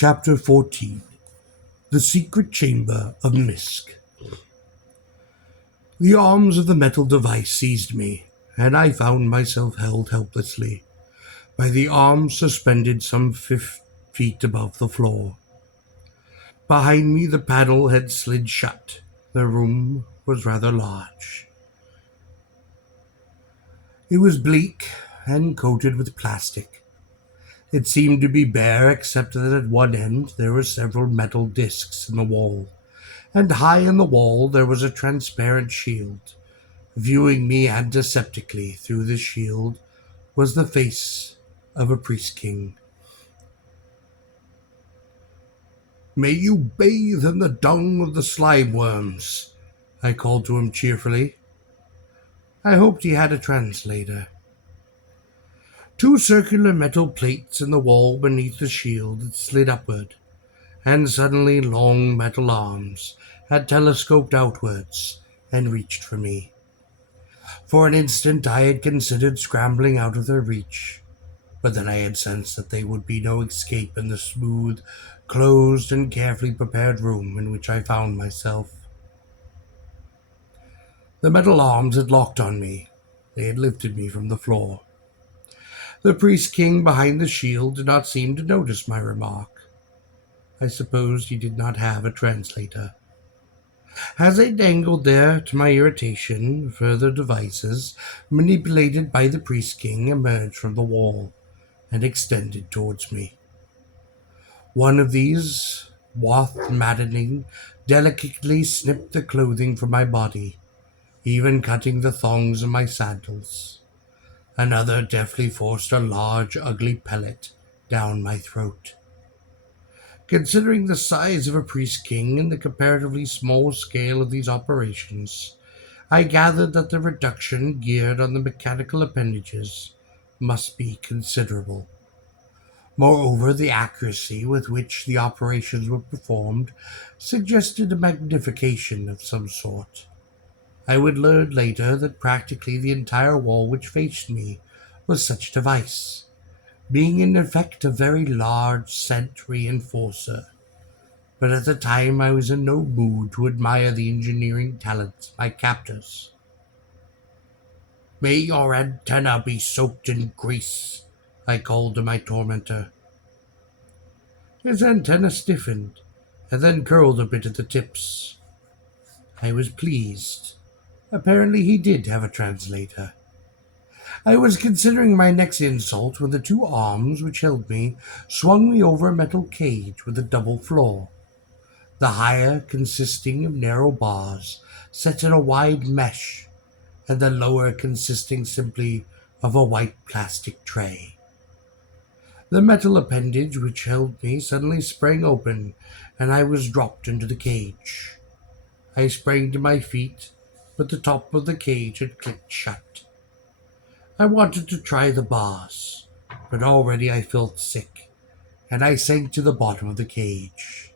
Chapter 14. The Secret Chamber of Misk. The arms of the metal device seized me, and I found myself held helplessly by the arms suspended some 5 feet above the floor. Behind me the panel had slid shut. The room was rather large. It was bleak and coated with plastic. It seemed to be bare except that at one end there were several metal discs in the wall, and high in the wall there was a transparent shield. Viewing me antiseptically through the shield was the face of a priest king. "May you bathe in the dung of the slime worms," I called to him cheerfully. I hoped he had a translator. 2 circular metal plates in the wall beneath the shield had slid upward, and suddenly long metal arms had telescoped outwards and reached for me. For an instant I had considered scrambling out of their reach, but then I had sensed that there would be no escape in the smooth, closed and carefully prepared room in which I found myself. The metal arms had locked on me. They had lifted me from the floor. The priest king behind the shield did not seem to notice my remark. I supposed he did not have a translator. As I dangled there, to my irritation, further devices, manipulated by the priest king, emerged from the wall and extended towards me. One of these, wath-maddening, delicately snipped the clothing from my body, even cutting the thongs of my sandals. Another deftly forced a large, ugly pellet down my throat. Considering the size of a priest king and the comparatively small scale of these operations, I gathered that the reduction geared on the mechanical appendages must be considerable. Moreover, the accuracy with which the operations were performed suggested a magnification of some sort. I would learn later that practically the entire wall which faced me was such a device, being in effect a very large scent reinforcer. But at the time I was in no mood to admire the engineering talents of my captors. "May your antenna be soaked in grease," I called to my tormentor. His antenna stiffened, and then curled a bit at the tips. I was pleased. Apparently he did have a translator. I was considering my next insult when the 2 arms which held me swung me over a metal cage with a double floor, the higher consisting of narrow bars set in a wide mesh, and the lower consisting simply of a white plastic tray. The metal appendage which held me suddenly sprang open, and I was dropped into the cage. I sprang to my feet, but the top of the cage had clicked shut. I wanted to try the bars, but already I felt sick, and I sank to the bottom of the cage.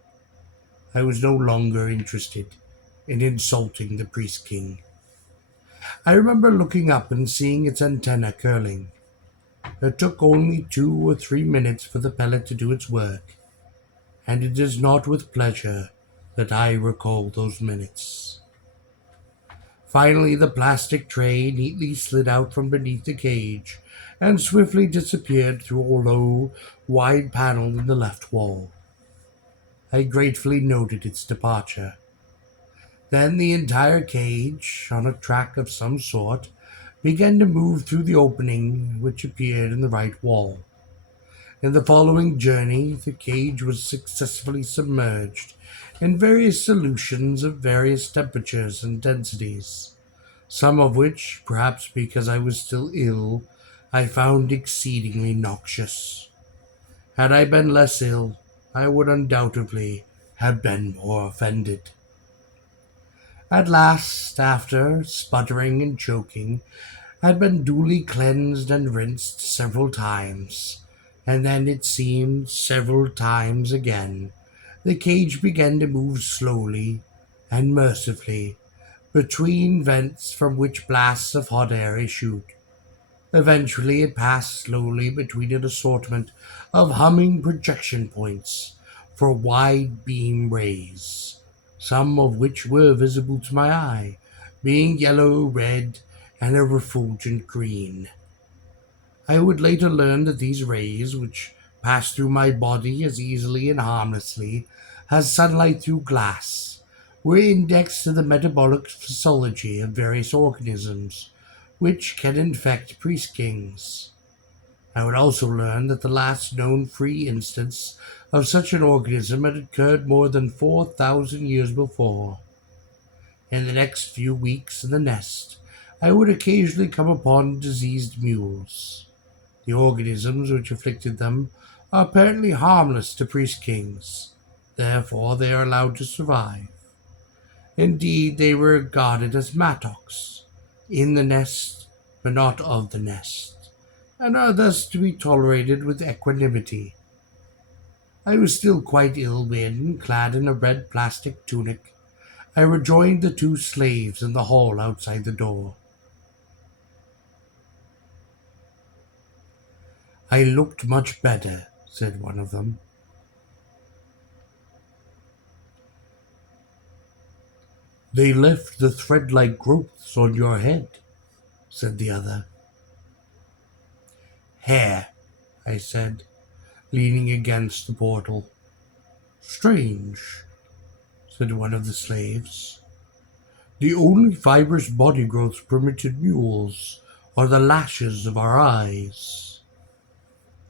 I was no longer interested in insulting the priest king. I remember looking up and seeing its antenna curling. It took only 2 or 3 minutes for the pellet to do its work, and it is not with pleasure that I recall those minutes. Finally, the plastic tray neatly slid out from beneath the cage and swiftly disappeared through a low, wide panel in the left wall. I gratefully noted its departure. Then the entire cage, on a track of some sort, began to move through the opening which appeared in the right wall. In the following journey, the cage was successfully submerged in various solutions of various temperatures and densities, some of which, perhaps because I was still ill, I found exceedingly noxious. Had I been less ill, I would undoubtedly have been more offended. At last, after sputtering and choking, had been duly cleansed and rinsed several times, and then it seemed several times again, the cage began to move slowly and mercifully between vents from which blasts of hot air issued. Eventually it passed slowly between an assortment of humming projection points, for wide beam rays, some of which were visible to my eye, being yellow, red, and a refulgent green. I would later learn that these rays, which pass through my body as easily and harmlessly as sunlight through glass, were indexed to the metabolic physiology of various organisms, which can infect priest kings. I would also learn that the last known free instance of such an organism had occurred more than 4,000 years before. In the next few weeks in the nest, I would occasionally come upon diseased mules. The organisms which afflicted them are apparently harmless to priest kings, therefore they are allowed to survive. Indeed, they were regarded as mattocks, in the nest but not of the nest, and are thus to be tolerated with equanimity. I was still quite ill when, clad in a red plastic tunic, I rejoined the two slaves in the hall outside the door. "I looked much better," said one of them. "They left the thread-like growths on your head," said the other. "Hair," I said, leaning against the portal. "Strange," said one of the slaves. "The only fibrous body growths permitted mules are the lashes of our eyes."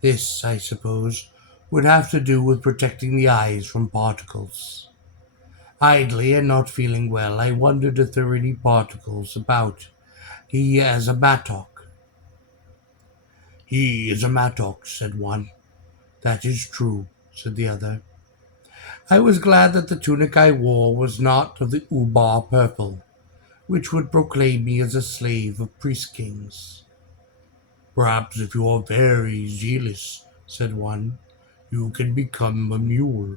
This, I suppose, would have to do with protecting the eyes from particles. Idly and not feeling well, I wondered if there were any particles about. "He is a mattock." "He is a mattock," said one. "That is true," said the other. I was glad that the tunic I wore was not of the Ubar purple, which would proclaim me as a slave of priest kings. "Perhaps if you are very zealous," said one, "you can become a mule."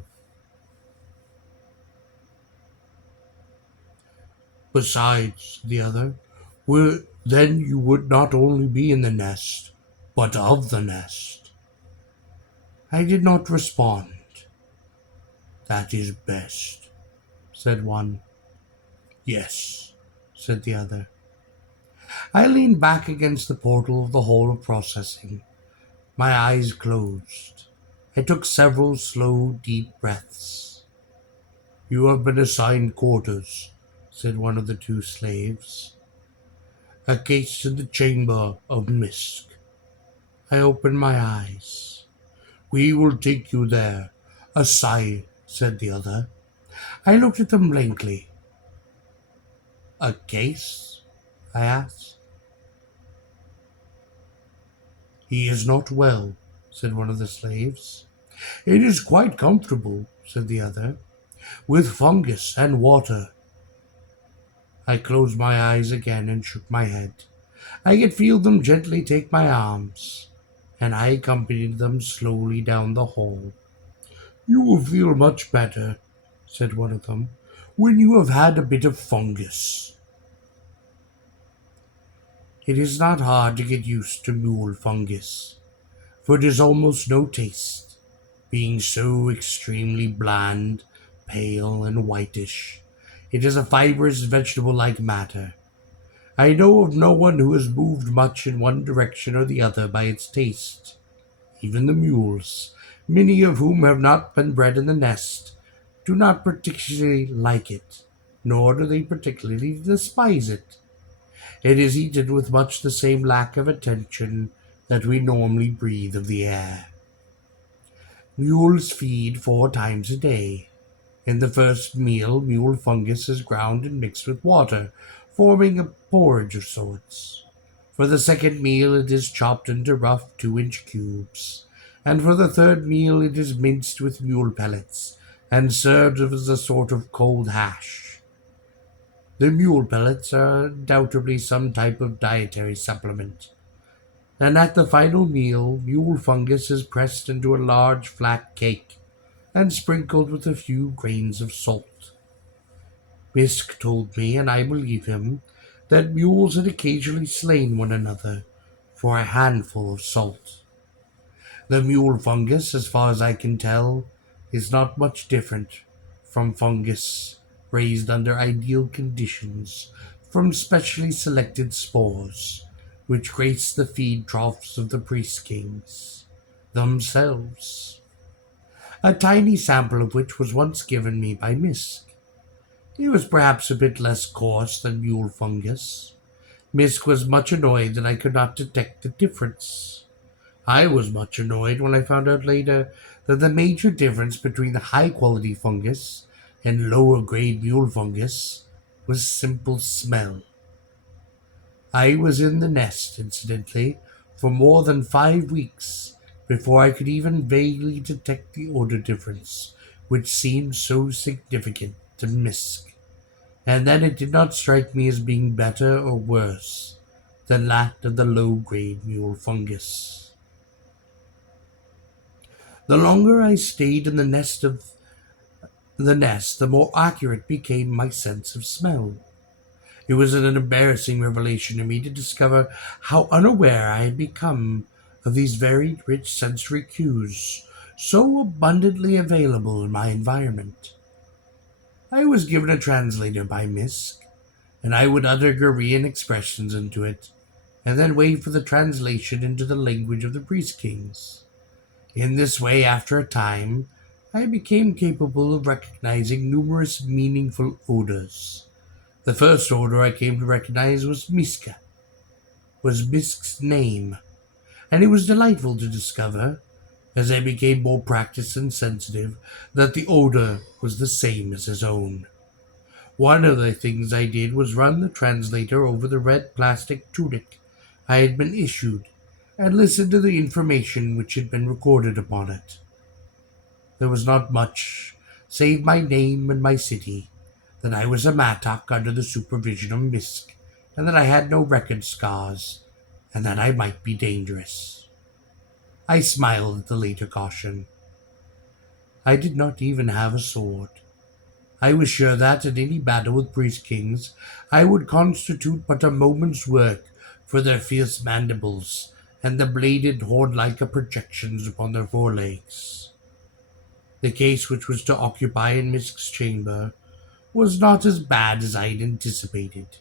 "Besides," the other, "then you would not only be in the nest, but of the nest." I did not respond. "That is best," said one. "Yes," said the other. I leaned back against the portal of the hall of processing, my eyes closed. I took several slow, deep breaths. "You have been assigned quarters," said one of the two slaves. "A case in the chamber of Misk." I opened my eyes. "We will take you there." "A sigh," said the other. I looked at them blankly. "A case?" I asked. "He is not well," said one of the slaves. "It is quite comfortable," said the other, "with fungus and water." I closed my eyes again and shook my head. I could feel them gently take my arms, and I accompanied them slowly down the hall. "You will feel much better," said one of them, "when you have had a bit of fungus." It is not hard to get used to mule fungus, for it has almost no taste, being so extremely bland, pale, and whitish. It is a fibrous vegetable-like matter. I know of no one who has moved much in one direction or the other by its taste. Even the mules, many of whom have not been bred in the nest, do not particularly like it, nor do they particularly despise it. It is eaten with much the same lack of attention that we normally breathe of the air. Mules feed 4 times a day. In the first meal, mule fungus is ground and mixed with water, forming a porridge of sorts. For the second meal, it is chopped into rough 2-inch cubes, and for the third meal, it is minced with mule pellets and served as a sort of cold hash. The mule pellets are undoubtedly some type of dietary supplement, and at the final meal, mule fungus is pressed into a large flat cake and sprinkled with a few grains of salt. Misk told me, and I believe him, that mules had occasionally slain one another for a handful of salt. The mule fungus, as far as I can tell, is not much different from fungus raised under ideal conditions from specially selected spores, which grace the feed troughs of the priest kings themselves. A tiny sample of which was once given me by Misk. It was perhaps a bit less coarse than mule fungus. Misk was much annoyed that I could not detect the difference. I was much annoyed when I found out later that the major difference between the high quality fungus and lower grade mule fungus was simple smell. I was in the nest, incidentally, for more than 5 weeks before I could even vaguely detect the odor difference, which seemed so significant to Misk. And then it did not strike me as being better or worse than that of the low grade mule fungus. The longer I stayed in the nest, the more accurate became my sense of smell. It was an embarrassing revelation to me to discover how unaware I had become of these varied, rich sensory cues so abundantly available in my environment. I was given a translator by Misk, and I would utter Gorean expressions into it, and then wait for the translation into the language of the priest kings. In this way, after a time, I became capable of recognizing numerous meaningful odors. The first odor I came to recognize was Misk's name, and it was delightful to discover, as I became more practiced and sensitive, that the odor was the same as his own. One of the things I did was run the translator over the red plastic tunic I had been issued and listen to the information which had been recorded upon it. There was not much, save my name and my city, that I was a mattock under the supervision of Misk, and that I had no record scars, and that I might be dangerous. I smiled at the later caution. I did not even have a sword. I was sure that, in any battle with priest kings, I would constitute but a moment's work for their fierce mandibles and the bladed horde-like projections upon their forelegs. The case which was to occupy in Misk's chamber was not as bad as I had anticipated.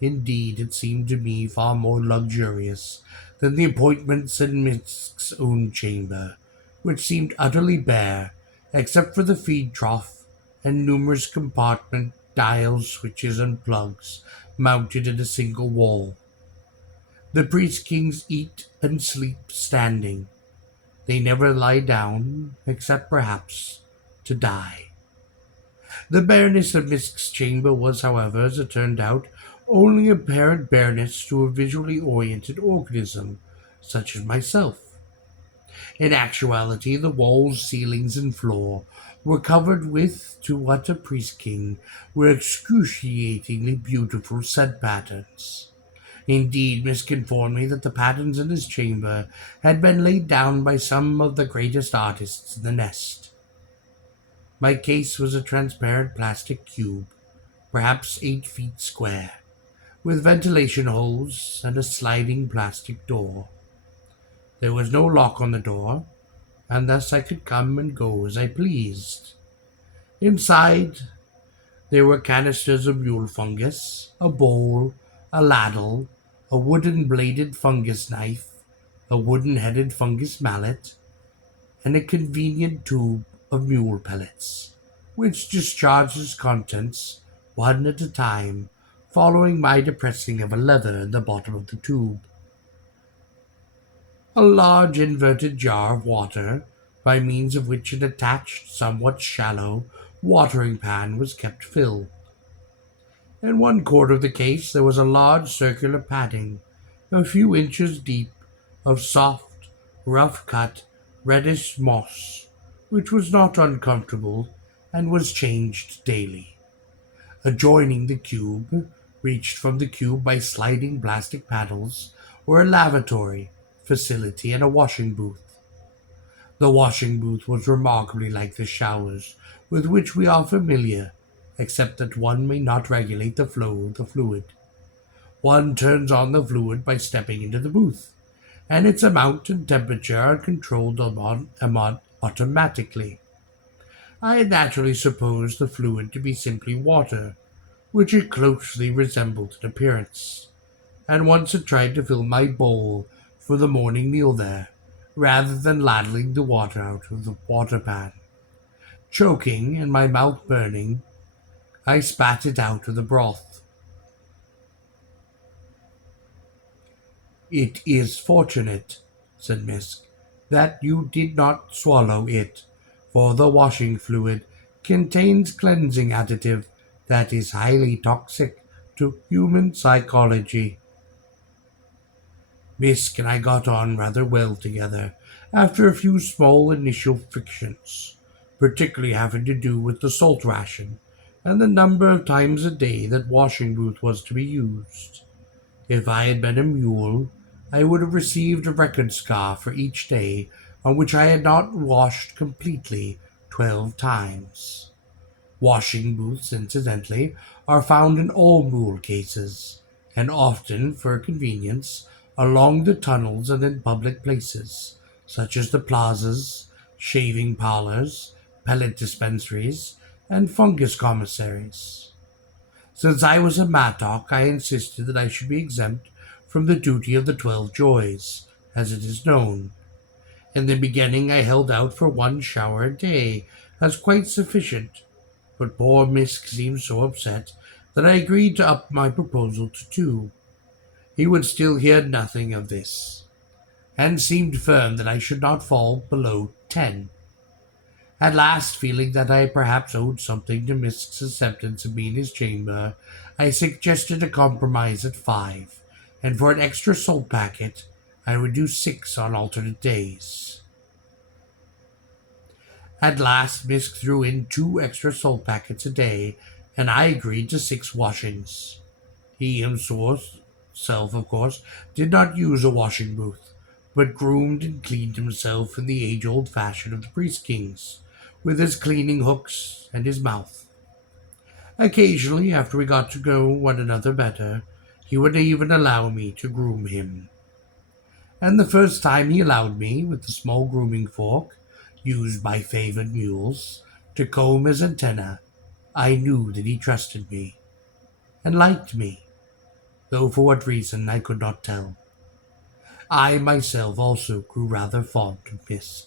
Indeed, it seemed to me far more luxurious than the appointments in Misk's own chamber, which seemed utterly bare, except for the feed trough and numerous compartment dials, switches, and plugs mounted in a single wall. The priest kings eat and sleep standing. They never lie down, except perhaps to die. The bareness of Misk's chamber was, however, as it turned out, only apparent bareness to a visually oriented organism, such as myself. In actuality, the walls, ceilings, and floor were covered with, to what a priest king, were excruciatingly beautiful set patterns. Indeed, Misk informed me that the patterns in his chamber had been laid down by some of the greatest artists in the nest. My case was a transparent plastic cube, perhaps 8 feet square, with ventilation holes and a sliding plastic door. There was no lock on the door, and thus I could come and go as I pleased. Inside, there were canisters of mule fungus, a bowl, a ladle, a wooden bladed fungus knife, a wooden headed fungus mallet, and a convenient tube of mule pellets, which discharged its contents one at a time, following my depressing of a lever in the bottom of the tube. A large inverted jar of water, by means of which an attached, somewhat shallow, watering pan was kept filled. In one corner of the case there was a large circular padding, a few inches deep, of soft, rough-cut, reddish moss, which was not uncomfortable and was changed daily. Adjoining the cube, reached from the cube by sliding plastic paddles, were a lavatory facility and a washing booth. The washing booth was remarkably like the showers with which we are familiar, except that one may not regulate the flow of the fluid. One turns on the fluid by stepping into the booth, and its amount and temperature are controlled automatically. I had naturally supposed the fluid to be simply water, which it closely resembled in appearance, and once had tried to fill my bowl for the morning meal there, rather than ladling the water out of the water pan. Choking and my mouth burning, I spat it out of the broth. "It is fortunate," said Misk, "that you did not swallow it, for the washing fluid contains cleansing additive that is highly toxic to human psychology." Misk and I got on rather well together after a few small initial frictions, particularly having to do with the salt ration and the number of times a day that washing booth was to be used. If I had been a mule, I would have received a record scar for each day on which I had not washed completely 12 times. Washing booths, incidentally, are found in all mule cases, and often, for convenience, along the tunnels and in public places, such as the plazas, shaving parlors, pellet dispensaries, and fungus commissaries. Since I was a mattock, I insisted that I should be exempt from the duty of the 12 joys, as it is known. In the beginning, I held out for 1 shower a day as quite sufficient, but poor Misk seemed so upset that I agreed to up my proposal to 2. He would still hear nothing of this, and seemed firm that I should not fall below 10. At last, feeling that I perhaps owed something to Misk's acceptance of me in his chamber, I suggested a compromise at 5, and for an extra salt packet, I would do 6 on alternate days. At last, Misk threw in 2 extra salt packets a day, and I agreed to 6 washings. He himself, of course, did not use a washing booth, but groomed and cleaned himself in the age-old fashion of the priest kings, with his cleaning hooks and his mouth. Occasionally, after we got to know one another better, he would even allow me to groom him. And the first time he allowed me, with the small grooming fork, used by favored mules, to comb his antenna, I knew that he trusted me, and liked me, though for what reason I could not tell. I myself also grew rather fond of Misk.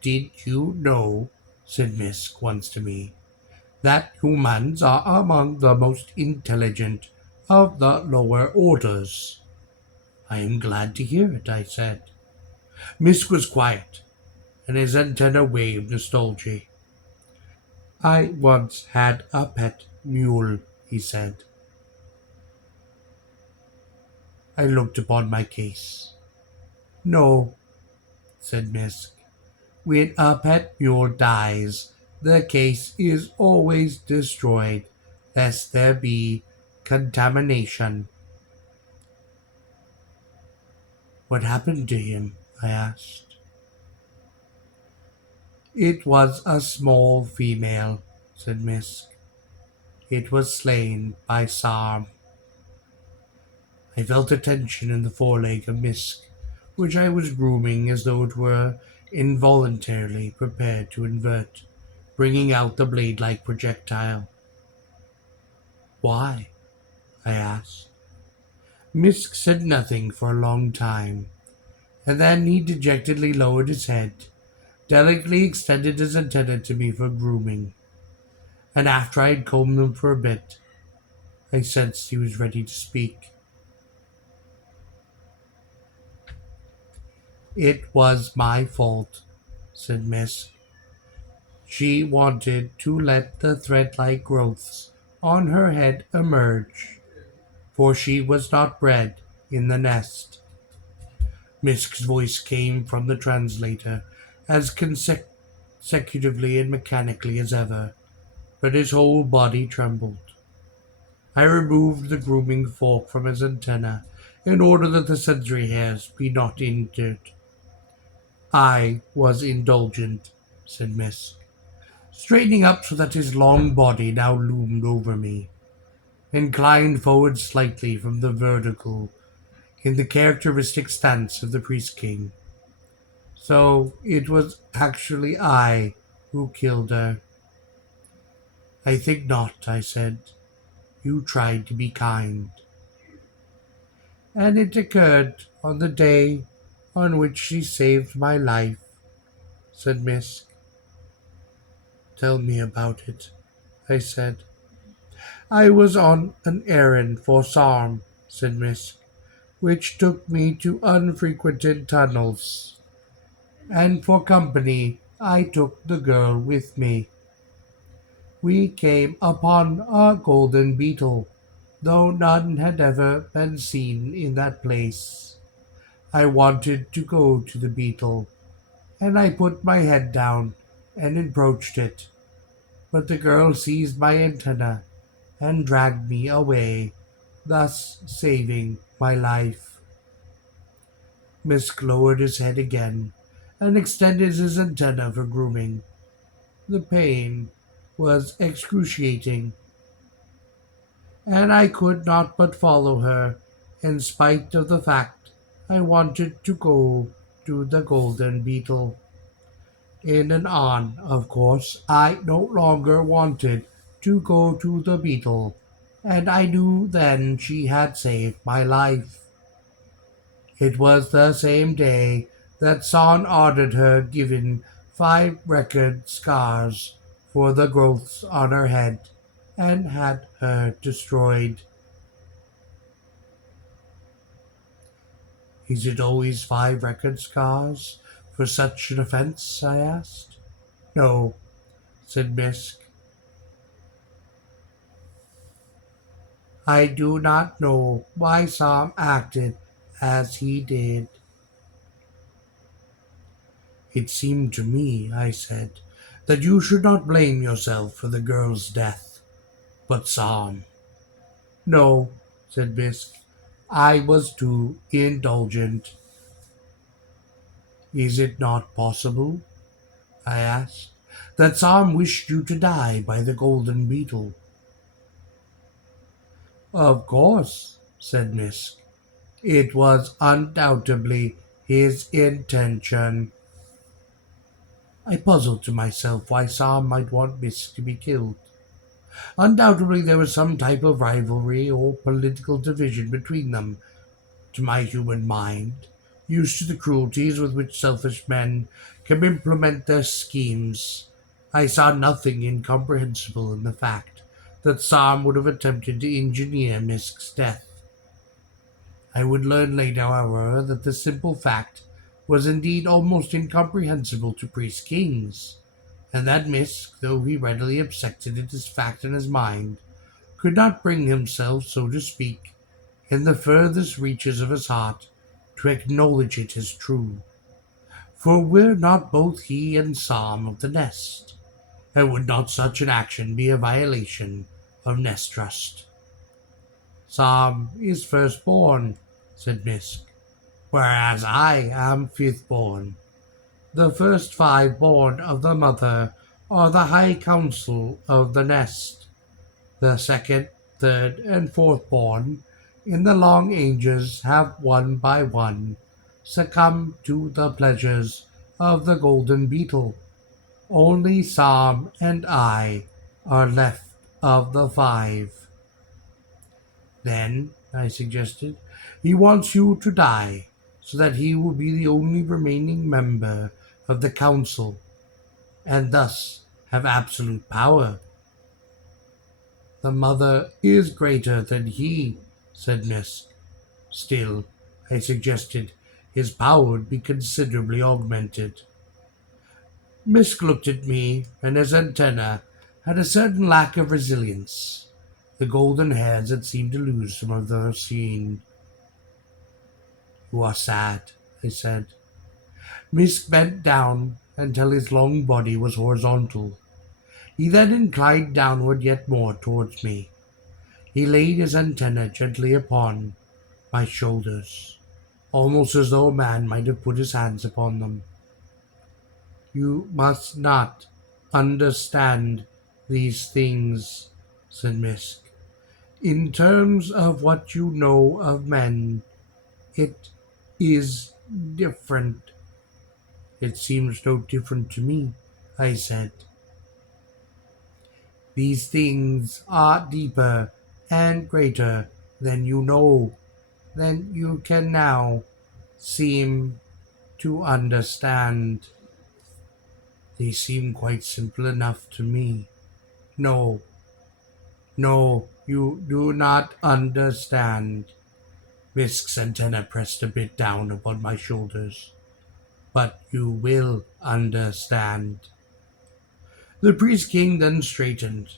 "Did you know," said Misk once to me, "that humans are among the most intelligent of the lower orders?" "I am glad to hear it," I said. Misk was quiet, and his antenna waved nostalgia. "I once had a pet mule," he said. I looked upon my case. "No," said Misk. "When a pet mule dies, the case is always destroyed, lest there be contamination." "What happened to him?" I asked. "It was a small female," said Misk. "It was slain by Sarm." I felt a tension in the foreleg of Misk, which I was grooming as though it were involuntarily prepared to invert, bringing out the blade-like projectile. "Why?" I asked. Misk said nothing for a long time, and then he dejectedly lowered his head, delicately extended his antenna to me for grooming, and after I had combed them for a bit, I sensed he was ready to speak. "It was my fault," said Miss. "She wanted to let the thread-like growths on her head emerge, for she was not bred in the nest." Misk's voice came from the translator as consecutively and mechanically as ever, but his whole body trembled. I removed the grooming fork from his antenna in order that the sensory hairs be not injured. "I was indulgent," said Misk, straightening up so that his long body now loomed over me, inclined forward slightly from the vertical, in the characteristic stance of the priest king. So it was actually I who killed her. I think not, I said. You tried to be kind. And it occurred on the day on which she saved my life, said Misk. Tell me about it, I said. I was on an errand for Sarm, said Misk, which took me to unfrequented tunnels. And for company, I took the girl with me. We came upon a golden beetle, though none had ever been seen in that place. I wanted to go to the beetle, and I put my head down and approached it, but the girl seized my antenna and dragged me away, thus saving my life. Misk lowered his head again and extended his antenna for grooming. The pain was excruciating, and I could not but follow her, in spite of the fact I wanted to go to the golden beetle. In and on, of course, I no longer wanted to go to the beetle, and I knew then she had saved my life. It was the same day that Son ordered her given 5 record scars for the growths on her head, and had her destroyed. Is it always 5 record scars for such an offense? I asked. No, said Misk. I do not know why Sam acted as he did. It seemed to me, I said, that you should not blame yourself for the girl's death, but Sam. No, said Misk. I was too indulgent. Is it not possible, I asked, that Sam wished you to die by the golden beetle? Of course, said Misk. It was undoubtedly his intention. I puzzled to myself why Sam might want Misk to be killed. Undoubtedly there was some type of rivalry or political division between them. To my human mind, used to the cruelties with which selfish men can implement their schemes, I saw nothing incomprehensible in the fact that Sam would have attempted to engineer Misk's death. I would learn later, however, that this simple fact was indeed almost incomprehensible to priest kings, and that Misk, though he readily accepted it as fact in his mind, could not bring himself, so to speak, in the furthest reaches of his heart, to acknowledge it as true. For were not both he and Sam of the nest, and would not such an action be a violation of nest trust? Sam is firstborn, said Misk, whereas I am fifthborn. The first 5 born of the mother are the high council of the nest. The second, third, and fourth born in the long ages have one by one succumbed to the pleasures of the golden beetle. Only Sam and I are left of the 5. Then, I suggested, he wants you to die, so that he will be the only remaining member of the council, and thus have absolute power. The mother is greater than he, said Misk. Still, I suggested, his power would be considerably augmented. Misk looked at me, and his antenna had a certain lack of resilience. The golden hairs had seemed to lose some of their sheen. You are sad, I said. Misk bent down until his long body was horizontal. He then inclined downward yet more towards me. He laid his antenna gently upon my shoulders, almost as though a man might have put his hands upon them. You must not understand these things, said Misk. In terms of what you know of men, it is different. It seems no different to me, I said. These things are deeper and greater than you know, than you can now seem to understand. They seem quite simple enough to me. No, no, you do not understand. Misk's antenna pressed a bit down upon my shoulders. But you will understand. The priest king then straightened.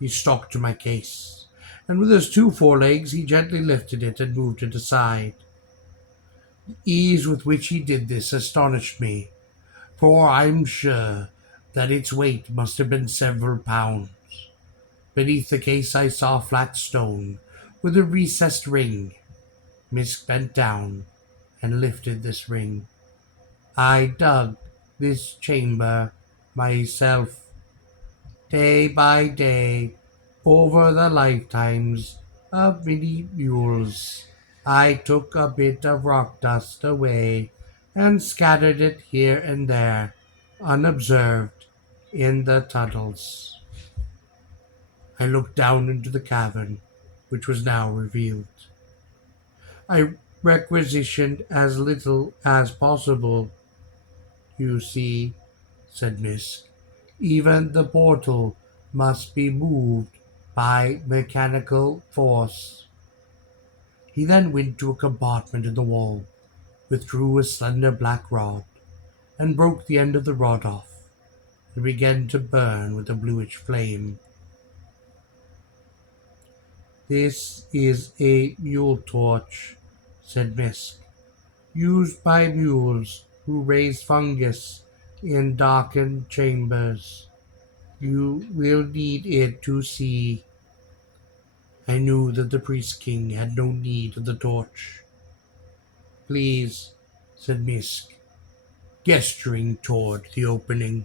He stalked to my case, and with his two forelegs he gently lifted it and moved it aside. The ease with which he did this astonished me, for I'm sure that its weight must have been several pounds. Beneath the case I saw a flat stone with a recessed ring. Misk bent down and lifted this ring. I dug this chamber myself, day by day, over the lifetimes of many mules. I took a bit of rock dust away and scattered it here and there, unobserved, in the tunnels. I looked down into the cavern, which was now revealed. I requisitioned as little as possible. You see, said Misk, even the portal must be moved by mechanical force. He then went to a compartment in the wall, withdrew a slender black rod, and broke the end of the rod off. It began to burn with a bluish flame. This is a mule torch, said Misk, used by mules who raise fungus in darkened chambers. You will need it to see. I knew that the priest king had no need of the torch. Please, said Misk, gesturing toward the opening.